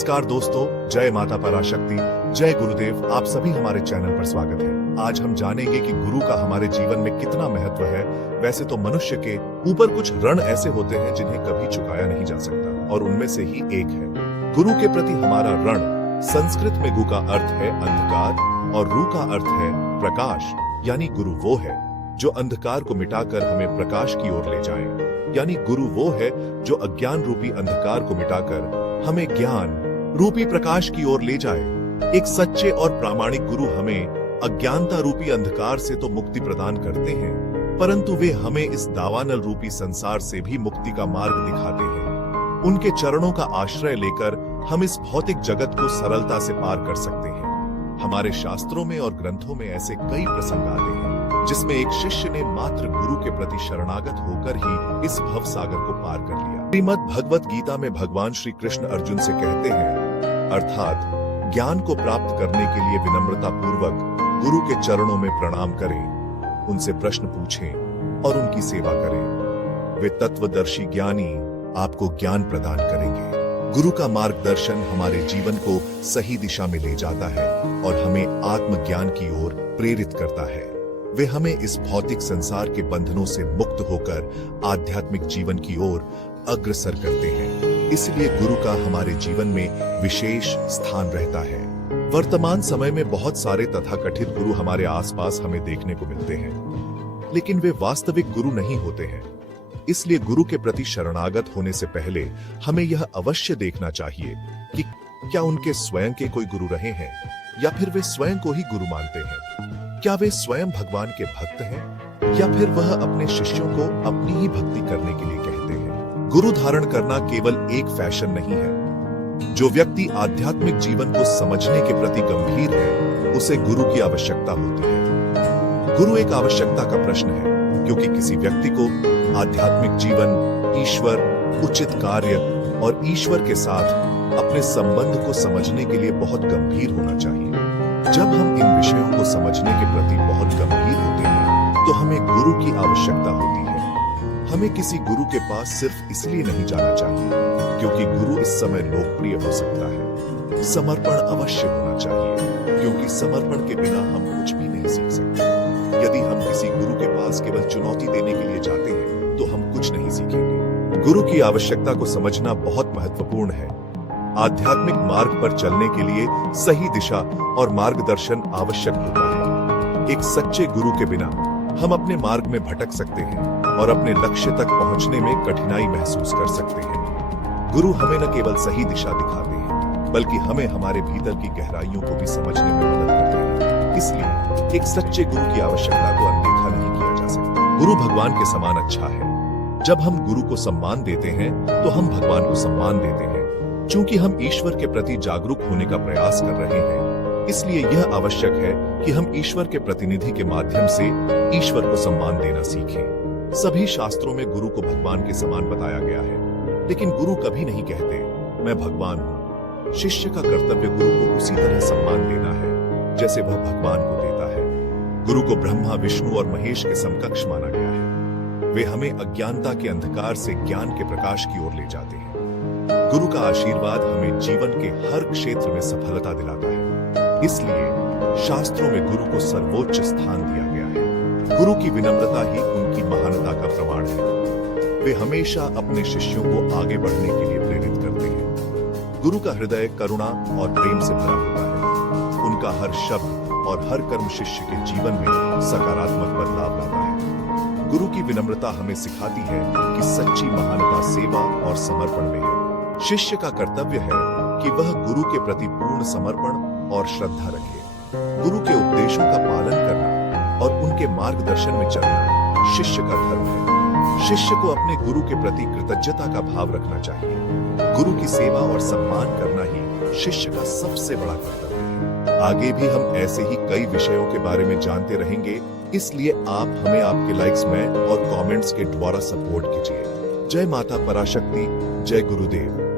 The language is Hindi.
नमस्कार दोस्तों, जय माता पराशक्ति, जय गुरुदेव। आप सभी हमारे चैनल पर स्वागत है। आज हम जानेंगे कि गुरु का हमारे जीवन में कितना महत्व है। वैसे तो मनुष्य के ऊपर कुछ ऋण ऐसे होते हैं जिन्हें कभी चुकाया नहीं जा सकता, और उनमें से ही एक है गुरु के प्रति हमारा ऋण। संस्कृत में गु का अर्थ है अंधकार और रू का अर्थ है प्रकाश, यानी गुरु वो है जो अंधकार को मिटाकर हमें प्रकाश की ओर ले जाए। यानी गुरु वो है जो अज्ञान रूपी अंधकार को मिटाकर हमें ज्ञान रूपी प्रकाश की ओर ले जाए। एक सच्चे और प्रामाणिक गुरु हमें अज्ञानता रूपी अंधकार से तो मुक्ति प्रदान करते हैं, परंतु वे हमें इस दावानल रूपी संसार से भी मुक्ति का मार्ग दिखाते हैं। उनके चरणों का आश्रय लेकर हम इस भौतिक जगत को सरलता से पार कर सकते हैं। हमारे शास्त्रों में और ग्रंथों में ऐसे कई प्रसंग आते हैं जिसमें एक शिष्य ने मात्र गुरु के प्रति शरणागत होकर ही इस भव सागर को पार कर लिया। श्रीमद् भगवत गीता में भगवान श्री कृष्ण अर्जुन से कहते हैं, अर्थात ज्ञान को प्राप्त करने के लिए विनम्रता पूर्वक गुरु के चरणों में प्रणाम करें, उनसे प्रश्न पूछें और उनकी सेवा करें। वे तत्वदर्शी ज्ञानी आपको ज्ञान प्रदान करेंगे। गुरु का मार्गदर्शन हमारे जीवन को सही दिशा में ले जाता है और हमें आत्मज्ञान की ओर प्रेरित करता है। वे हमें इस भौतिक संसार के बंधनों से मुक्त होकर आध्यात्मिक जीवन की ओर अग्रसर करते हैं। इसलिए गुरु का हमारे जीवन में विशेष स्थान रहता है। वर्तमान समय में बहुत सारे तथाकथित गुरु हमारे आसपास हमें देखने को मिलते हैं, लेकिन वे वास्तविक गुरु नहीं होते हैं। इसलिए गुरु के प्रति शरणागत होने से पहले हमें यह अवश्य देखना चाहिए कि क्या उनके स्वयं के कोई गुरु रहे हैं या फिर वे स्वयं को ही गुरु मानते हैं। क्या वे स्वयं भगवान के भक्त हैं या फिर वह अपने शिष्यों को अपनी ही भक्ति करने के लिए कहते हैं। गुरु धारण करना केवल एक फैशन नहीं है। जो व्यक्ति आध्यात्मिक जीवन को समझने के प्रति गंभीर है, उसे गुरु की आवश्यकता होती है। गुरु एक आवश्यकता का प्रश्न है, क्योंकि किसी व्यक्ति को आध्यात्मिक जीवन, ईश्वर, उचित कार्य और ईश्वर के साथ अपने संबंध को समझने के लिए बहुत गंभीर होना चाहिए। जब हम इन विषयों को समझने के प्रति बहुत गंभीर होते हैं, तो हमें गुरु की आवश्यकता होती है। हमें किसी गुरु के पास सिर्फ इसलिए नहीं जाना चाहिए क्योंकि गुरु इस समय लोकप्रिय हो सकता है। समर्पण अवश्य होना चाहिए, क्योंकि समर्पण के बिना हम कुछ भी नहीं सीख सकते। यदि हम किसी गुरु के पास केवल चुनौती देने के लिए जाते हैं, तो हम कुछ नहीं सीखेंगे। गुरु की आवश्यकता को समझना बहुत महत्वपूर्ण है। आध्यात्मिक मार्ग पर चलने के लिए सही दिशा और मार्गदर्शन आवश्यक होता है। एक सच्चे गुरु के बिना हम अपने मार्ग में भटक सकते हैं और अपने लक्ष्य तक पहुंचने में कठिनाई महसूस कर सकते हैं। गुरु हमें न केवल सही दिशा दिखाते हैं, बल्कि हमें हमारे भीतर की गहराइयों को भी समझने में मदद करते हैं। इसलिए एक सच्चे गुरु की आवश्यकता को अनदेखा नहीं किया जा सकता। गुरु भगवान के समान अच्छा है। जब हम गुरु को सम्मान देते हैं, तो हम भगवान को सम्मान देते हैं। चूंकि हम ईश्वर के प्रति जागरूक होने का प्रयास कर रहे हैं, इसलिए यह आवश्यक है कि हम ईश्वर के प्रतिनिधि के माध्यम से ईश्वर को सम्मान देना सीखें। सभी शास्त्रों में गुरु को भगवान के समान बताया गया है, लेकिन गुरु कभी नहीं कहते मैं भगवान हूँ। शिष्य का कर्तव्य गुरु को उसी तरह सम्मान देना है जैसे वह भगवान को देता है। गुरु को ब्रह्मा, विष्णु और महेश के समकक्ष माना गया है। वे हमें अज्ञानता के अंधकार से ज्ञान के प्रकाश की ओर ले जाते हैं। गुरु का आशीर्वाद हमें जीवन के हर क्षेत्र में सफलता दिलाता है। इसलिए शास्त्रों में गुरु को सर्वोच्च स्थान दिया गया है। गुरु की विनम्रता ही उनकी महानता का प्रमाण है। वे हमेशा अपने शिष्यों को आगे बढ़ने के लिए प्रेरित करते हैं। गुरु का हृदय करुणा और प्रेम से भरा होता है। उनका हर शब्द और हर कर्म शिष्य के जीवन में सकारात्मक बदलाव लाता है। गुरु की विनम्रता हमें सिखाती है कि सच्ची महानता सेवा और समर्पण में है। शिष्य का कर्तव्य है कि वह गुरु के प्रति पूर्ण समर्पण और श्रद्धा रखे। गुरु के उपदेशों का पालन करना और उनके मार्गदर्शन में चलना शिष्य का धर्म है। शिष्य को अपने गुरु के प्रति कृतज्ञता का भाव रखना चाहिए। गुरु की सेवा और सम्मान करना ही शिष्य का सबसे बड़ा कर्तव्य है। आगे भी हम ऐसे ही कई विषयों के बारे में जानते रहेंगे, इसलिए आप हमें आपके लाइक्स में और कमेंट्स के द्वारा सपोर्ट कीजिए। जय माता पराशक्ति, जय गुरुदेव।